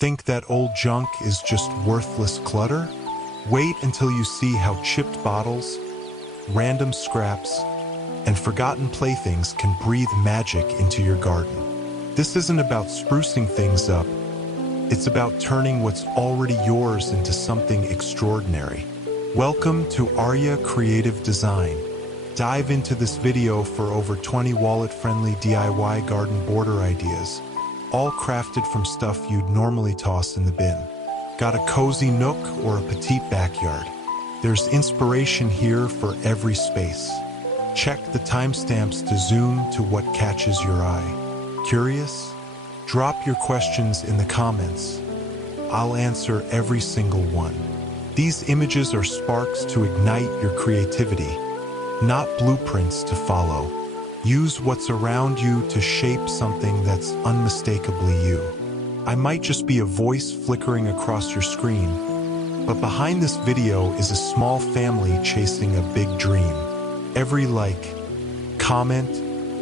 Think that old junk is just worthless clutter? Wait until you see how chipped bottles, random scraps, and forgotten playthings can breathe magic into your garden. This isn't about sprucing things up. It's about turning what's already yours into something extraordinary. Welcome to Arya Creative Design. Dive into this video for over 20 wallet-friendly DIY garden border ideas, all crafted from stuff you'd normally toss in the bin. Got a cozy nook or a petite backyard? There's inspiration here for every space. Check the timestamps to zoom to what catches your eye. Curious? Drop your questions in the comments. I'll answer every single one. These images are sparks to ignite your creativity, not blueprints to follow. Use what's around you to shape something that's unmistakably you. I might just be a voice flickering across your screen, but behind this video is a small family chasing a big dream. Every like, comment,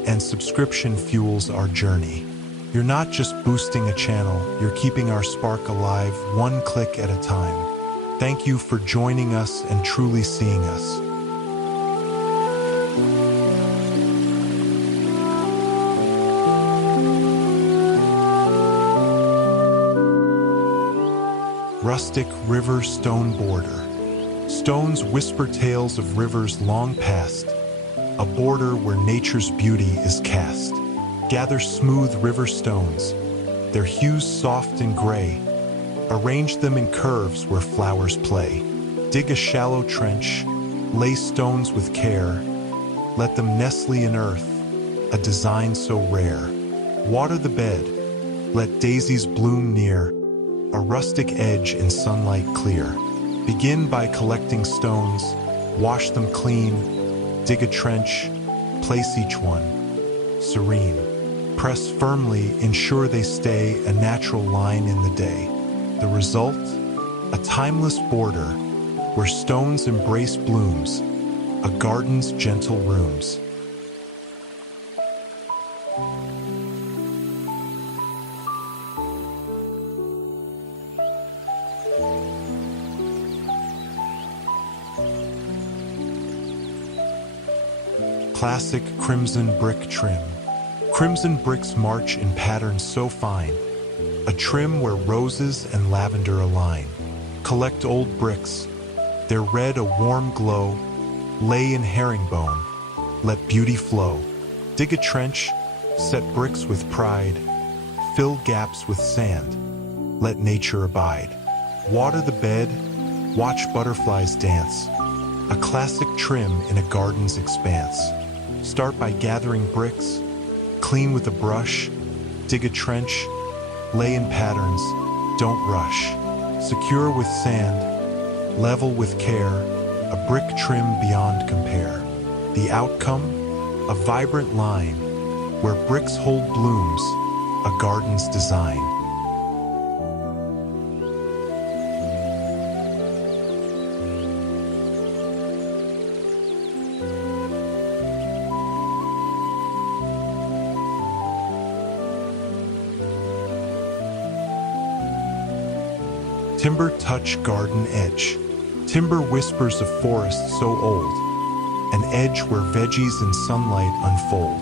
and subscription fuels our journey. You're not just boosting a channel, you're keeping our spark alive one click at a time. Thank you for joining us and truly seeing us. Rustic river stone border. Stones whisper tales of rivers long past, a border where nature's beauty is cast. Gather smooth river stones, their hues soft and gray. Arrange them in curves where flowers play. Dig a shallow trench, lay stones with care. Let them nestle in earth, a design so rare. Water the bed, let daisies bloom near, a rustic edge in sunlight clear. Begin by collecting stones, wash them clean, dig a trench, place each one, serene. Press firmly, ensure they stay a natural line in the day. The result? A timeless border where stones embrace blooms, a garden's gentle rooms. Classic crimson brick trim. Crimson bricks march in patterns so fine, a trim where roses and lavender align. Collect old bricks, their red a warm glow, lay in herringbone, let beauty flow. Dig a trench, set bricks with pride, fill gaps with sand, let nature abide. Water the bed, watch butterflies dance, a classic trim in a garden's expanse. Start by gathering bricks, clean with a brush, dig a trench, lay in patterns, don't rush. Secure with sand, level with care, a brick trim beyond compare. The outcome? A vibrant line, where bricks hold blooms, a garden's design. Timber touch garden edge. Timber whispers of forest so old, an edge where veggies and sunlight unfold.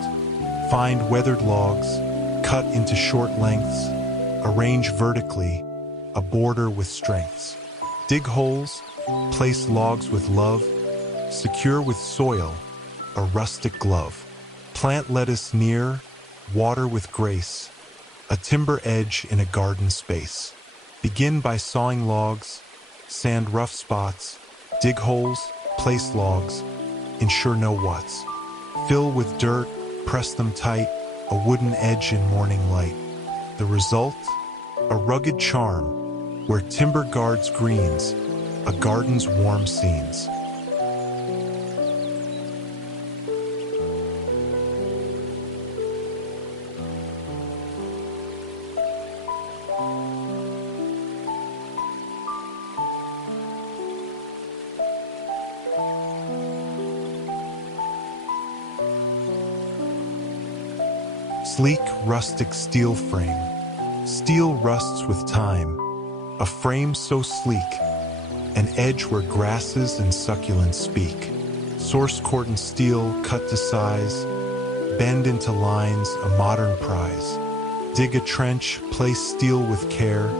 Find weathered logs, cut into short lengths, arrange vertically, a border with strengths. Dig holes, place logs with love, secure with soil, a rustic glove. Plant lettuce near, water with grace, a timber edge in a garden space. Begin by sawing logs, sand rough spots, dig holes, place logs, ensure no what's. Fill with dirt, press them tight, a wooden edge in morning light. The result? A rugged charm, where timber guards greens, a garden's warm scenes. Sleek, rustic steel frame, Steel rusts with time, a frame so sleek, an edge where grasses and succulents speak. Source Corten steel cut to size, bend into lines, a modern prize. Dig a trench, place steel with care,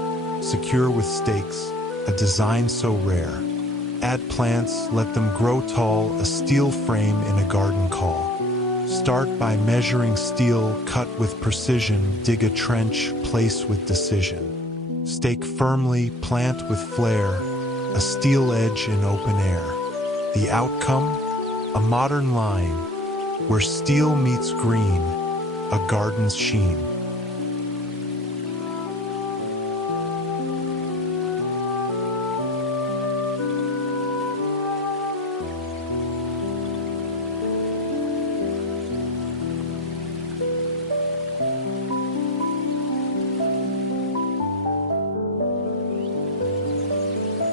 secure with stakes, a design so rare. Add plants, let them grow tall, a steel frame in a garden call. Start by measuring steel, cut with precision, dig a trench, place with decision. Stake firmly, plant with flair, a steel edge in open air. The outcome? A modern line, where steel meets green, a garden's sheen.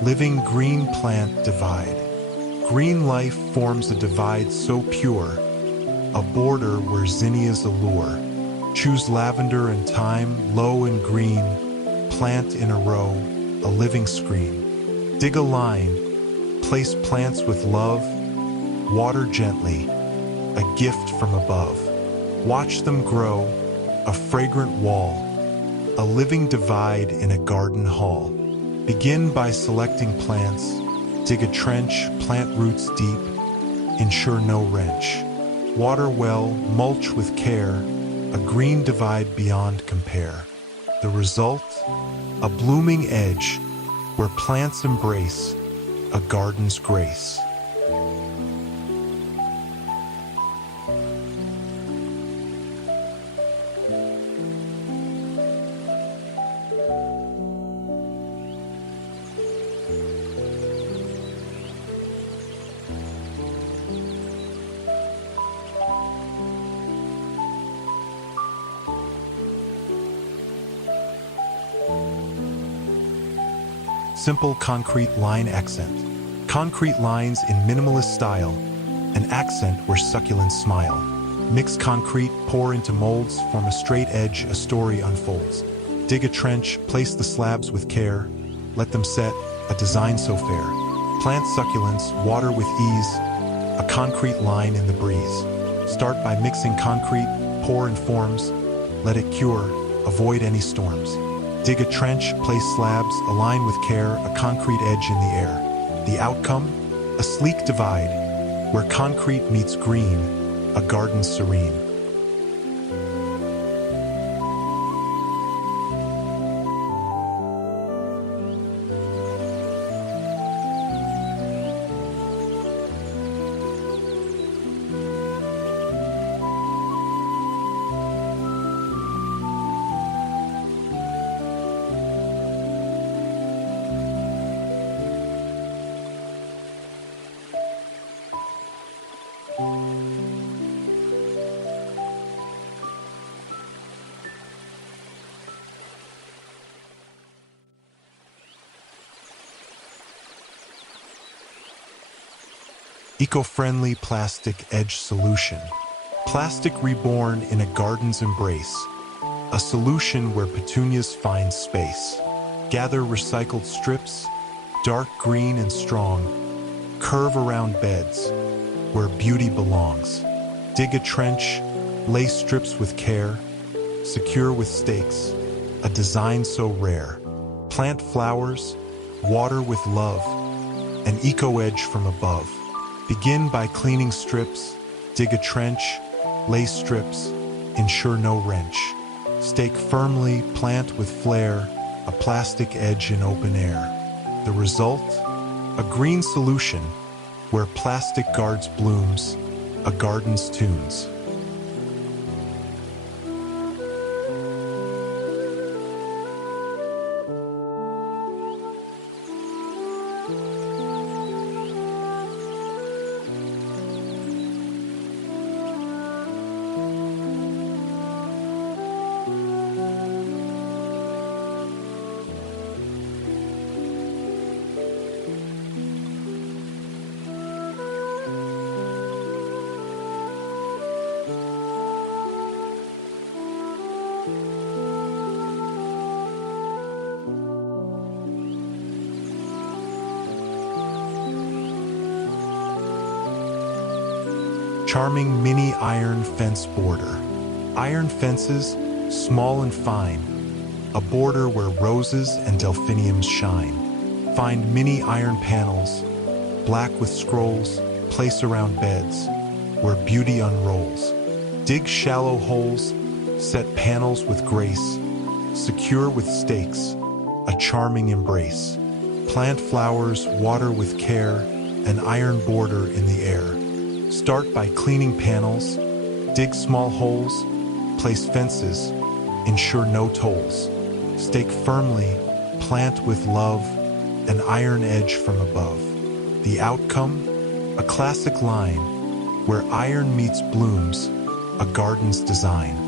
Living green plant divide. Green life forms a divide so pure, a border where zinnias allure. Choose lavender and thyme, low and green, plant in a row, a living screen. Dig a line, place plants with love, water gently, a gift from above. Watch them grow, a fragrant wall, a living divide in a garden hall. Begin by selecting plants, dig a trench, plant roots deep, ensure no wrench. Water well, mulch with care, a green divide beyond compare. The result? A blooming edge, where plants embrace a garden's grace. Simple concrete line accent. Concrete lines in minimalist style, an accent where succulents smile. Mix concrete, pour into molds, form a straight edge, a story unfolds. Dig a trench, place the slabs with care, let them set, a design so fair. Plant succulents, water with ease, a concrete line in the breeze. Start by mixing concrete, pour in forms, let it cure, avoid any storms. Dig a trench, place slabs, align with care, a concrete edge in the air. The outcome? A sleek divide, where concrete meets green, a garden serene. Eco-friendly plastic edge solution. Plastic reborn in a garden's embrace. A solution where petunias find space. Gather recycled strips, dark green and strong. Curve around beds, where beauty belongs. Dig a trench, lay strips with care. Secure with stakes, a design so rare. Plant flowers, water with love. An eco-edge from above. Begin by cleaning strips, dig a trench, lay strips, ensure no wrench. Stake firmly, plant with flair, a plastic edge in open air. The result? A green solution, where plastic guards blooms, a garden's tunes. Charming mini iron fence border. Iron fences, small and fine. A border where roses and delphiniums shine. Find mini iron panels, black with scrolls, place around beds, where beauty unrolls. Dig shallow holes, set panels with grace, secure with stakes, a charming embrace. Plant flowers, water with care, an iron border in the air. Start by cleaning panels, dig small holes, place fences, ensure no tolls. Stake firmly, plant with love, an iron edge from above. The outcome? A classic line, where iron meets blooms, a garden's design.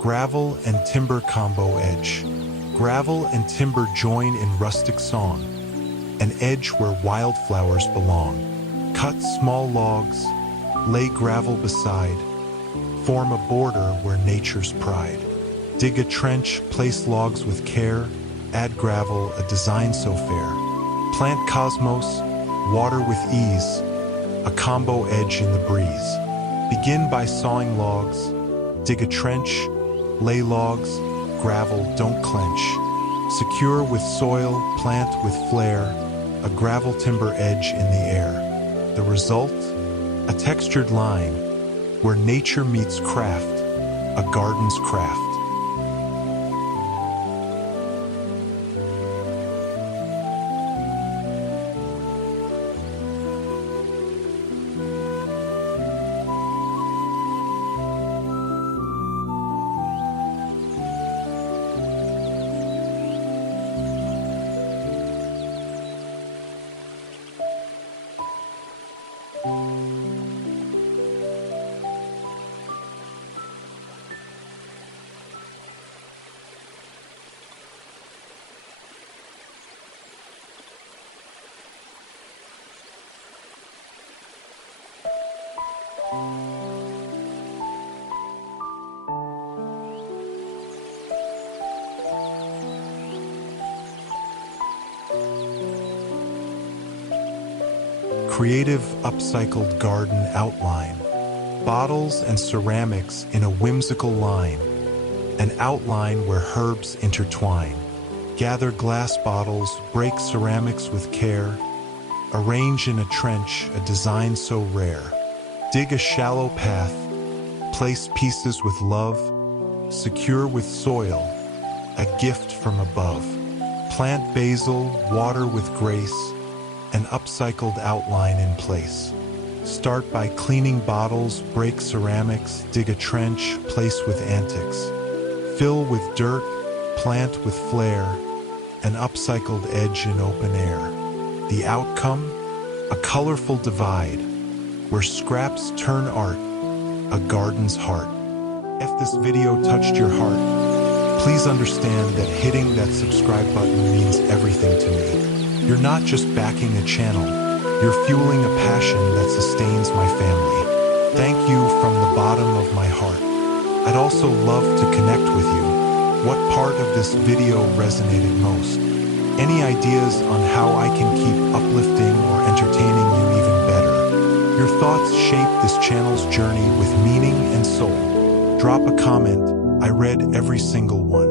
Gravel and timber combo edge. Gravel and timber join in rustic song, an edge where wildflowers belong. Cut small logs, lay gravel beside, form a border where nature's pride. Dig a trench, place logs with care, add gravel, a design so fair. Plant cosmos, water with ease, a combo edge in the breeze. Begin by sawing logs, dig a trench, lay logs, gravel, don't clench. Secure with soil, plant with flair, a gravel timber edge in the air. The result? A textured line, where nature meets craft, a garden's craft. Creative upcycled garden outline. Bottles and ceramics in a whimsical line. An outline where herbs intertwine. Gather glass bottles, break ceramics with care. Arrange in a trench a design so rare. Dig a shallow path. Place pieces with love. Secure with soil. A gift from above. Plant basil, water with grace. An upcycled outline in place. Start by cleaning bottles, break ceramics, dig a trench, place with antics. Fill with dirt, plant with flair, an upcycled edge in open air. The outcome? A colorful divide, where scraps turn art, a garden's heart. If this video touched your heart, please understand that hitting that subscribe button means everything to me. You're not just backing a channel, you're fueling a passion that sustains my family. Thank you from the bottom of my heart. I'd also love to connect with you. What part of this video resonated most? Any ideas on how I can keep uplifting or entertaining you even better? Your thoughts shape this channel's journey with meaning and soul. Drop a comment, I read every single one.